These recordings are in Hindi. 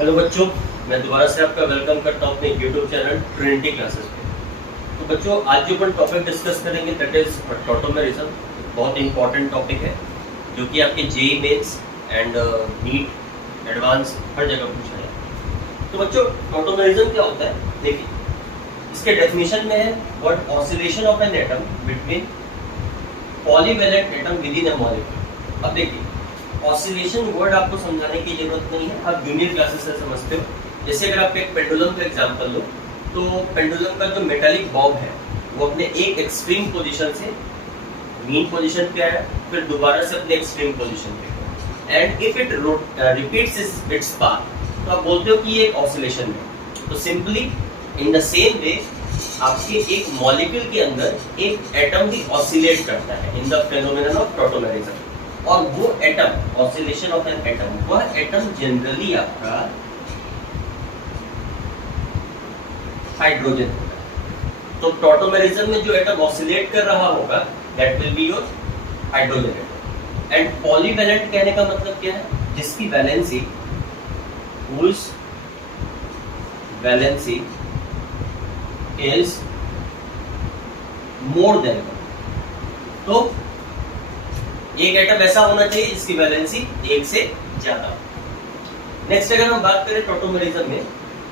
हेलो बच्चों, मैं दोबारा से आपका वेलकम करता हूं अपने यूट्यूब चैनल ट्रिनिटी क्लासेस पे। तो बच्चों, आज जो अपन टॉपिक डिस्कस करेंगे दैट इज टॉटोमेरिज्म। बहुत इंपॉर्टेंट टॉपिक है जो कि आपके JEE mains and NEET advance हर जगह पूछा है। तो बच्चों, टॉटोमेरिज्म क्या होता है? देखिए, इसके डेफिनेशन में है what oscillation of an atom between polyvalent atom with in a molecule. अब देखिए, ऑसिलेशन वर्ड आपको समझाने की जरूरत नहीं है, आप जूनियर क्लासेस से समझते हो। जैसे अगर आप एक पेंडुलम का एग्जांपल लो, तो पेंडुलम का जो मेटालिक बॉब है वो अपने एक एक्सट्रीम पोजीशन से मीन पोजीशन पे आया, फिर दोबारा से अपने एक्सट्रीम पोजीशन पे, and if it repeats its path तो आप बोलते हो कि ये एक ऑसिलेशन है। तो simply in the same way आपके एक मॉलिक्यूल के अंदर एक एटम भी ऑसिलेट करता है in the phenomenon of tautomerism. और वो atom, oscillation of an atom, वह एटम जनरली आपका हाइड्रोजन होगा। तो टॉटोमेरिज्म में जो एटम ऑसिलेट कर रहा होगा that will be your hydrogen atom. And polyvalent कहने का मतलब क्या है? जिसकी valency whose valency is more than 1। तो एक एटम ऐसा होना चाहिए जिसकी वैलेंसी एक से ज्यादा। नेक्स्ट, अगर हम बात करें टॉटोमेरिज्म में,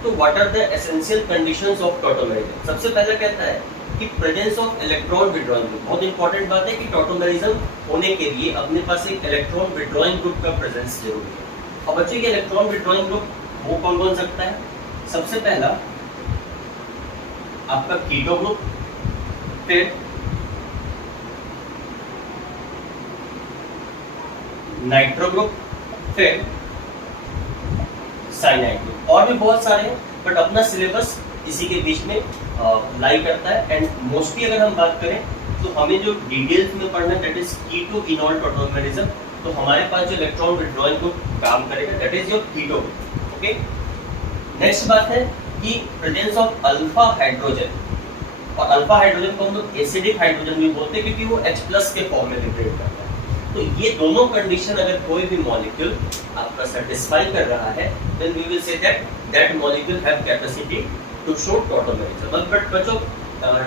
तो what are the essential conditions of tautomerism. सबसे पहले कहता है कि presence of electron withdrawing group. बहुत इंपॉर्टेंट बात है कि टॉटोमेरिज्म होने के लिए अपने पास एक इलेक्ट्रॉन विड्रॉइंग ग्रुप का प्रेजेंस जरूरी है। और बच्चों, ये इलेक्ट्रॉन विड्रॉइंग ग्रुप वो कौन बन सकता है? सबसे पहला आपका कीटो ग्रुप, फिर नाइट्रो ग्रुप, फिर साइनाइड ग्रुप। और भी बहुत सारे हैं, बट अपना सिलेबस इसी के बीच में लाई करता है। एंड मोस्टली अगर हम बात करें तो हमें जो डिटेल्स में पढ़ना है that is keto enol tautomerism. तो हमारे पास जो इलेक्ट्रॉन विड्रॉइंग ग्रुप काम करेगा that is your keto group. Okay, next बात है कि प्रेजेंस ऑफ अल्फा हाइड्रोजन। और अल्फा हाइड्रोजन को हम लोग एसिडिक हाइड्रोजन भी बोलते हैं क्योंकि वो H+ के फॉर्म में लिबरेट करता है। तो ये दोनों कंडीशन अगर कोई भी मॉलिक्यूल आपका सेटिस्फाई कर रहा है then we will say that molecule have capacity to show tautomerism. But बच्चों,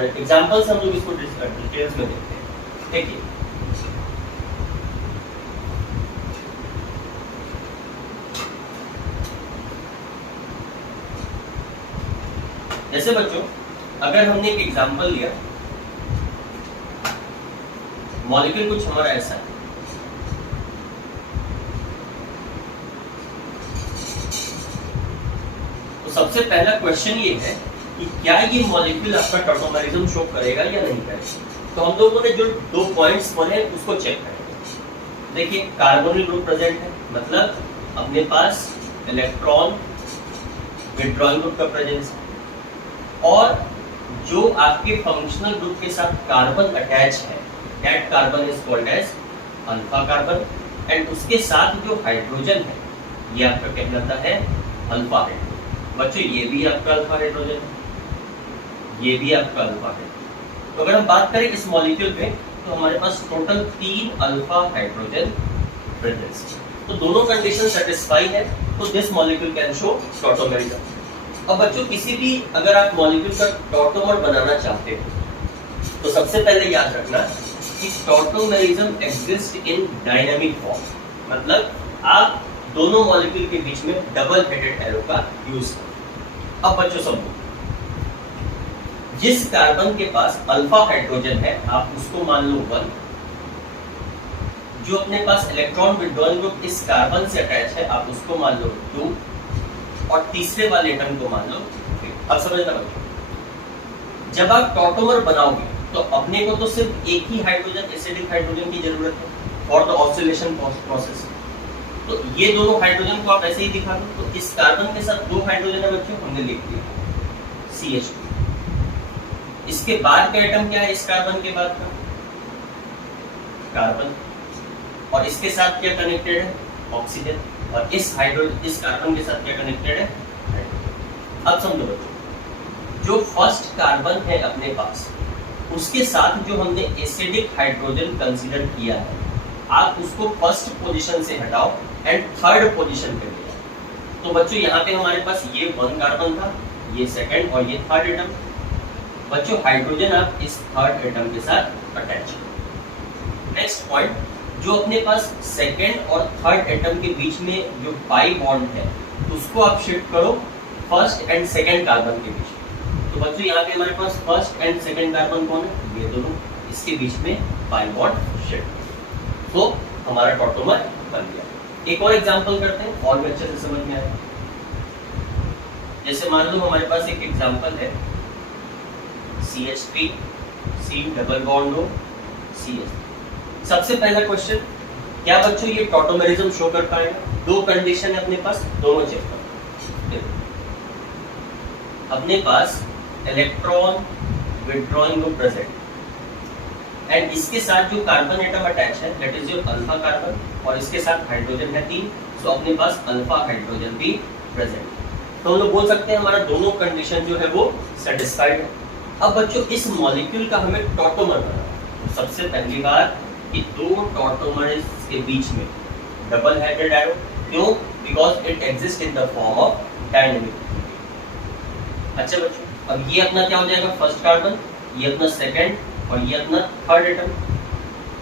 एग्जांपल्स हम लोग इसको डिटेल्स में देखते हैं। देखिए, जैसे बच्चों, अगर हमने एक एग्जांपल लिया, मॉलिक्यूल कुछ हमारा ऐसा है, सबसे पहला क्वेश्चन ये है कि क्या ये मॉलिक्यूल आपका टॉटोमेरिज्म शो करेगा या नहीं करेगा। तो हम लोगों ने जो 2 पॉइंट्स पढ़े उसको चेक करेंगे। देखिए, कार्बोनिल ग्रुप प्रेजेंट है, मतलब अपने पास इलेक्ट्रॉन विड्रॉइंग ग्रुप का प्रेजेंस है। और जो आपके फंक्शनल ग्रुप के साथ कार्बन अटैच है that carbon is called as alpha carbon. And उसके साथ जो हाइड्रोजन है ये आपका कहलाता है अल्फा हाइड्रोजन। बच्चों, ये भी आपका अल्फा हाइड्रोजन है, ये भी आपका अल्फा है। तो अगर हम बात करें इस मॉलिक्यूल पे तो हमारे पास टोटल 3 अल्फा हाइड्रोजन प्रेजेंस है। तो दोनों कंडीशन सेटिस्फाई है, तो this molecule can show tautomerism. अब बच्चों, किसी भी अगर आप मॉलिक्यूल का टॉटोमर बनाना चाहते हो तो सबसे पहले याद रखना कि tautomerism exist in dynamic form. मतलब आप दोनों मॉलिक्यूल के बीच में डबल हेडेड एरो का यूज करें। अब बच्चों समझो, जिस कार्बन के पास अल्फा हाइड्रोजन है आप उसको मान लो 1, जो अपने पास इलेक्ट्रॉन विड्रॉइंग ग्रुप इस कार्बन से अटैच है आप उसको मान लो 2, और तीसरे वाले एटम को मान लो 3। अब समझना बच्चों, जब आप टॉटोमर बनाओगे तो अपने को तो सिर्फ एक ही हाइड्रोजन, एसिडिक हाइड्रोजन की जरूरत है फॉर द ऑसिलेशन प्रोसेस। तो ये दोनों हाइड्रोजन को आप ऐसे ही दिखा दो। तो इस कार्बन के साथ 2 हाइड्रोजन है बच्चों, हमने लिख दिया CH2। इसके बाद का एटम क्या है? इस कार्बन के बाद का कार्बन, और इसके साथ क्या कनेक्टेड है? ऑक्सीजन। और इस कार्बन के साथ क्या कनेक्टेड है? हाइड्रोजन। अब समझो बच्चों, जो फर्स्ट कार्बन है अपने पास उसके साथ जो हमने एसिडिक हाइड्रोजन कंसीडर किया है, आप उसको फर्स्ट पोजीशन से हटाओ एंड थर्ड पोजीशन पे ले जाओ। तो बच्चों यहाँ पे हमारे पास ये 1 कार्बन था, ये सेकंड और ये थर्ड एटम। बच्चों हाइड्रोजन आप इस थर्ड एटम के साथ अटैच। नेक्स्ट पॉइंट, जो अपने पास सेकंड और थर्ड एटम के बीच में जो पाई बॉन्ड है उसको आप शिफ्ट करो फर्स्ट एंड सेकंड कार्बन के बीच। तो बच्चों यहाँ पे हमारे पास फर्स्ट एंड सेकंड कार्बन कौन है, ये दोनों, इसके बीच में पाई बॉन्ड शिफ्ट। तो हमारा टॉटोमर बन गया। एक और एग्जांपल करते हैं और भी अच्छे से समझ में आए। जैसे मान लो हमारे पास एक एग्जांपल है CH3 C डबल बॉन्ड हो CH। सबसे पहला क्वेश्चन, क्या बच्चों ये टॉटोमेरिज्म शो कर पाएगा? दो कंडीशन है अपने पास, दोनों चेक करो। अपने पास electron withdrawing group present and इसके साथ जो कार्बन एटम अटैच है that is your alpha carbon, और इसके साथ हाइड्रोजन है 3, तो अपने पास अल्फा हाइड्रोजन भी प्रेजेंट। तो हम लोग बोल सकते हैं हमारा दोनों कंडीशन जो है वो सेटिस्फाइड है। अब बच्चों इस मॉलिक्यूल का हमें टॉटोमर बनाना। तो सबसे पहली बार कि दो टॉटोमर्स के बीच में डबल हेडेड एरो, क्यों? Because it exist in the form of dynamic. अच्छा बच्चों, अब ये अपना क्या हो जाएगा, फर्स्ट कार्बन, ये अपना सेकंड और ये अपना थर्ड एटम।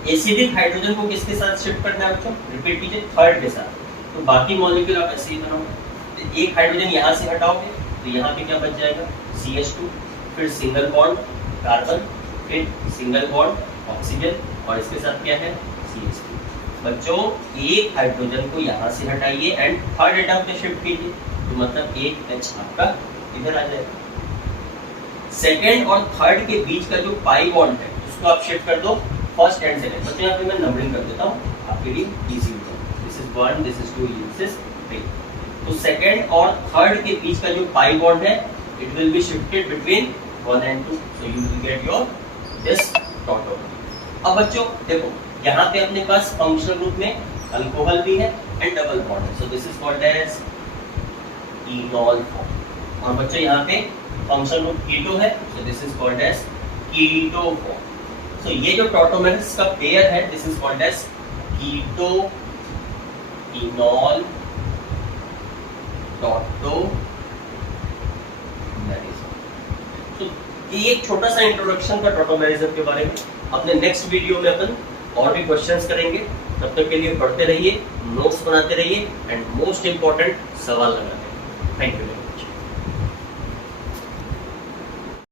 एसिडिक हाइड्रोजन को किसके साथ शिफ्ट करना है बच्चों? रिपीट कीजिए, थर्ड के साथ। तो बाकी मॉलिक्यूल आप ऐसे ही बनाओगे। तो एक हाइड्रोजन यहाँ से हटाओगे तो यहाँ पे क्या बच जाएगा, CH2, फिर सिंगल बॉन्ड कार्बन, फिर सिंगल बॉन्ड ऑक्सीजन, और इसके साथ क्या है, CH2। बच्चों एक हाइड्रोजन को यहाँ से हटाइए एंड थर्ड एटम पे शिफ्ट कीजिए, तो मतलब एक H आपका इधर आ जाएगा। सेकेंड और थर्ड के बीच का जो पाई बॉन्ड है उसको आप शिफ्ट कर दो फर्स्ट एंड सेकेंड। बच्चों यहाँ पे मैं नंबरिंग कर देता हूँ आपके लिए इजी हो जाए। This is 1, this is 2, this is 3। तो सेकेंड और थर्ड के बीच का जो पाई बॉन्ड है it will be shifted between 1 and 2, so you will get your this tautomer. अब बच्चों देखो यहाँ पे अपने पास फंक्शनल ग्रुप में अल्कोहल भी है एंड डबल बॉन्ड है, so this is called as enol form. और बच्चों यहाँ पे फंक्शनल ग्रुप कीटो है, so this is called as keto form. So ये जो टॉटोमर्स का पेयर है this is called as keto enol tautomerism. तो ये एक छोटा सा इंट्रोडक्शन था टॉटोमेरिज्म के बारे में। अपने नेक्स्ट वीडियो में अपन और भी क्वेश्चंस करेंगे। तब तक के लिए पढ़ते रहिए, नोट्स बनाते रहिए एंड मोस्ट इंपॉर्टेंट सवाल लगाते रहिए। Thank you.